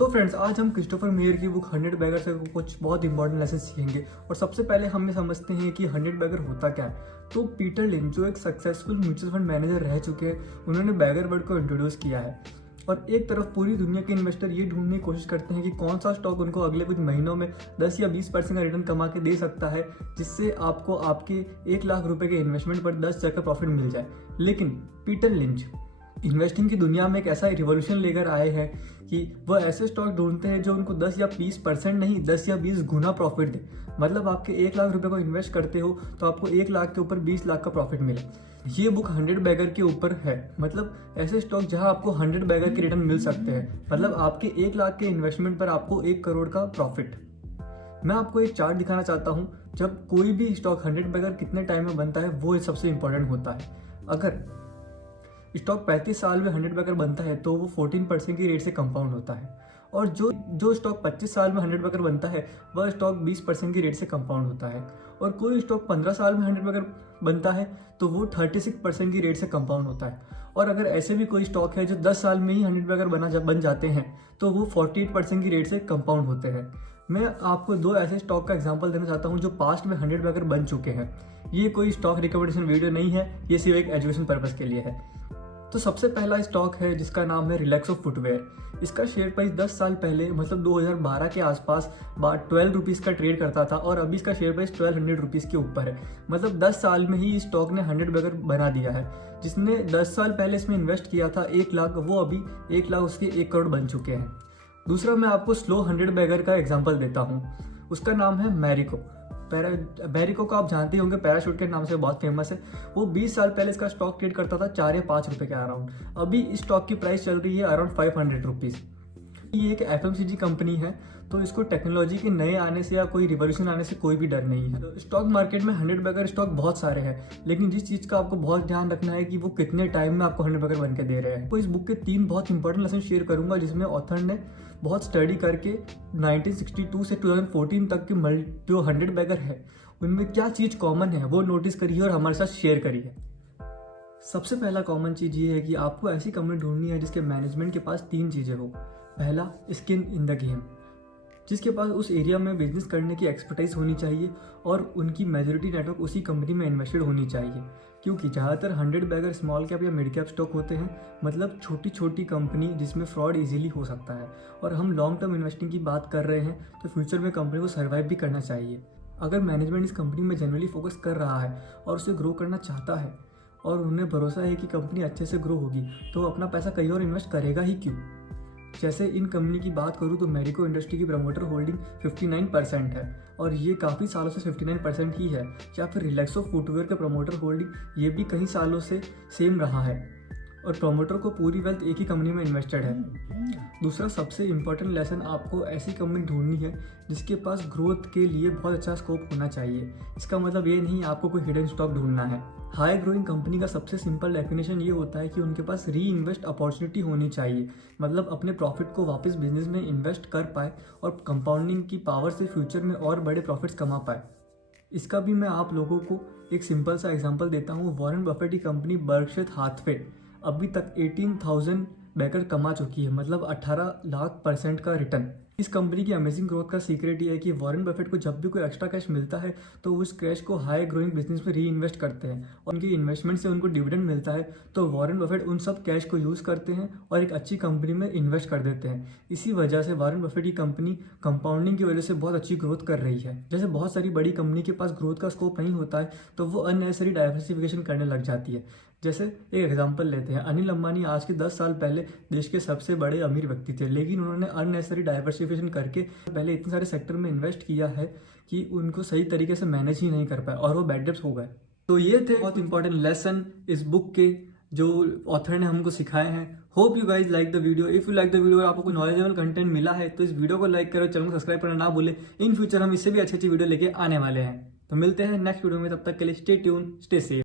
तो फ्रेंड्स, आज हम क्रिस्टोफर मेयर की बुक 100 बैगर से कुछ बहुत इंपॉर्टेंट लेसन सीखेंगे। और सबसे पहले हम ये समझते हैं कि 100 बैगर होता क्या है। तो पीटर लिंच, जो एक सक्सेसफुल म्यूचुअल फंड मैनेजर रह चुके हैं, उन्होंने बैगर वर्ड को इंट्रोड्यूस किया है। और एक तरफ पूरी दुनिया के इन्वेस्टर ये ढूंढने की कोशिश करते हैं कि कौन सा स्टॉक उनको अगले कुछ महीनों में 10 या 20% का रिटर्न कमा के दे सकता है, जिससे आपको आपके 1 लाख रुपए के इन्वेस्टमेंट पर 10 का प्रॉफिट मिल जाए। लेकिन पीटर लिंच इन्वेस्टिंग की दुनिया में एक ऐसा रिवॉल्यूशन लेकर आए हैं कि वो ऐसे स्टॉक ढूंढते हैं जो उनको 10 या 20% नहीं, 10 या 20 गुना प्रॉफिट दे। मतलब आपके 1 लाख रुपए को इन्वेस्ट करते हो तो आपको 1 लाख के ऊपर 20 लाख का प्रॉफिट मिले। ये बुक 100 बैगर के ऊपर है। मतलब ऐसे स्टॉक जहां आपको 100 बैगर के रिटर्न मिल सकते हैं। मतलब आपके 1 लाख के इन्वेस्टमेंट पर आपको 1 करोड़ का प्रॉफिट। मैं आपको एक चार्ट दिखाना चाहता हूँ। जब कोई भी स्टॉक 100 बैगर कितने टाइम में बनता है, वो सबसे इंपॉर्टेंट होता है। अगर स्टॉक 35 साल में 100 बैगर बनता है तो वो 14% की रेट से कंपाउंड होता है। और जो स्टॉक 25 साल में 100 बैगर बनता है, वह स्टॉक 20% की रेट से कंपाउंड होता है। और कोई स्टॉक 15 साल में 100 बैगर बनता है तो वो 36% की रेट से कंपाउंड होता है। और अगर ऐसे भी कोई स्टॉक है जो 10 साल में ही 100 बैगर बन जाते हैं तो वो 48% की रेट से कंपाउंड होते हैं। मैं आपको 2 ऐसे स्टॉक का एग्जांपल देना चाहता हूं जो पास्ट में 100 बैगर बन चुके हैं। ये कोई स्टॉक रिकमेंडेशन वीडियो नहीं है, ये सिर्फ एक एजुकेशन पर्पस के लिए है। तो सबसे पहला स्टॉक है जिसका नाम है रिलैक्सो फुटवेयर। इसका शेयर प्राइस 10 साल पहले मतलब 2012 के आसपास 12 रुपीज़ का ट्रेड करता था और अभी इसका शेयर प्राइस 1200 रुपीज़ के ऊपर है। मतलब 10 साल में ही इस स्टॉक ने 100 बैगर बना दिया है। जिसने 10 साल पहले इसमें इन्वेस्ट किया था 1 लाख, वो अभी 1 लाख उसके 1 करोड़ बन चुके हैं। दूसरा मैं आपको स्लो 100 बैगर का एग्जाम्पल देता हूँ। उसका नाम है मैरिको। मैरिको को आप जानते होंगे, पैराशूट के नाम से बहुत फेमस है। वो 20 साल पहले इसका स्टॉक ट्रेड करता था 4 या 5 रुपए के अराउंड। अभी इस स्टॉक की प्राइस चल रही है अराउंड 500 रुपीज़। ये एक FMCG कंपनी है, तो इसको टेक्नोलॉजी के नए आने से या कोई रिवॉल्यूशन आने से कोई भी डर नहीं है। तो स्टॉक मार्केट में 100 बैगर स्टॉक बहुत सारे हैं, लेकिन जिस चीज़ का आपको बहुत ध्यान रखना है कि वो कितने टाइम में आपको 100 बैगर बन के दे रहे हैं। तो इस बुक के 3 बहुत इंपॉर्टेंट लेसन शेयर करूंगा, जिसमें ऑथर ने बहुत स्टडी करके 1962 से 2014 तक की जो 100 बैगर है उनमें क्या चीज़ कॉमन है वो नोटिस करिए और हमारे साथ शेयर करिए। सबसे पहला कॉमन चीज़ ये है कि आपको ऐसी कंपनी ढूंढनी है जिसके मैनेजमेंट के पास 3 चीज़ें हो। पहला, स्किन इन द गेम, जिसके पास उस एरिया में बिजनेस करने की एक्सपर्टाइज होनी चाहिए और उनकी मेजॉरिटी नेटवर्क उसी कंपनी में इन्वेस्टेड होनी चाहिए। क्योंकि ज़्यादातर 100 बैगर स्मॉल कैप या मिड कैप स्टॉक होते हैं, मतलब छोटी छोटी कंपनी जिसमें फ्रॉड इजीली हो सकता है। और हम लॉन्ग टर्म इन्वेस्टिंग की बात कर रहे हैं तो फ्यूचर में कंपनी को सर्वाइव भी करना चाहिए। अगर मैनेजमेंट इस कंपनी में जनरली फोकस कर रहा है और उसे ग्रो करना चाहता है और उन्हें भरोसा है कि कंपनी अच्छे से ग्रो होगी, तो अपना पैसा कहीं और इन्वेस्ट करेगा ही क्यों। जैसे इन कंपनी की बात करूँ तो मैरिको इंडस्ट्री की प्रमोटर होल्डिंग 59% है और ये काफ़ी सालों से 59% ही है। या फिर रिलैक्सो फुटवेयर के प्रमोटर होल्डिंग ये भी कई सालों से सेम रहा है और प्रमोटर को पूरी वेल्थ एक ही कंपनी में इन्वेस्टेड है। दूसरा सबसे इंपॉर्टेंट लेसन, आपको ऐसी कंपनी ढूंढनी है जिसके पास ग्रोथ के लिए बहुत अच्छा स्कोप होना चाहिए। इसका मतलब ये नहीं आपको कोई हिडन स्टॉक ढूंढना है। हाई ग्रोइंग कंपनी का सबसे सिंपल डेफिनेशन ये होता है कि उनके पास री इन्वेस्ट अपॉर्चुनिटी होनी चाहिए। मतलब अपने प्रॉफिट को वापस बिजनेस में इन्वेस्ट कर पाए और कंपाउंडिंग की पावर से फ्यूचर में और बड़े प्रॉफिट्स कमा पाए। इसका भी मैं आप लोगों को एक सिंपल सा एग्जाम्पल देता हूँ। वॉरेन बफेट की कंपनी बर्कशायर हाथवे अभी तक 18,000 बैगर कमा चुकी है, मतलब 18 लाख % का रिटर्न। इस कंपनी की अमेजिंग ग्रोथ का सीक्रेट ये है कि वॉरेन बफेट को जब भी कोई एक्स्ट्रा कैश मिलता है तो उस कैश को हाई ग्रोइंग बिजनेस में री इन्वेस्ट करते हैं और उनके इन्वेस्टमेंट से उनको डिविडेंड मिलता है। तो वॉरेन बफेट उन सब कैश को यूज़ करते हैं और एक अच्छी कंपनी में इन्वेस्ट कर देते हैं। इसी वजह से वॉरेन बफेट की कंपनी कंपाउंडिंग की वजह से बहुत अच्छी ग्रोथ कर रही है। जैसे बहुत सारी बड़ी कंपनी के पास ग्रोथ का स्कोप नहीं होता है तो वो अननेसेसरी डाइवर्सिफिकेशन करने लग जाती है। जैसे एक एग्जांपल लेते हैं, अनिल अंबानी आज के 10 साल पहले देश के सबसे बड़े अमीर व्यक्ति थे, लेकिन उन्होंने अननेसेसरी डाइवर्सिफिकेशन करके पहले इतने सारे सेक्टर में इन्वेस्ट किया है कि उनको सही तरीके से मैनेज ही नहीं कर पाए और वो बैड डेट्स हो गए। तो ये थे बहुत इंपॉर्टेंट लेसन इस बुक के जो ऑथर ने हमको सिखाए हैं। Hope you guys like the video. If you like the video और आपको कोई नॉलेजेबल कंटेंट मिला है तो इस वीडियो को लाइक करो, चैनल को सब्सक्राइब करना ना भूले। इन फ्यूचर हम इससे भी अच्छी वीडियो लेके आने वाले हैं। तो मिलते हैं नेक्स्ट वीडियो में, तब तक के लिए स्टे ट्यून, स्टे सेफ।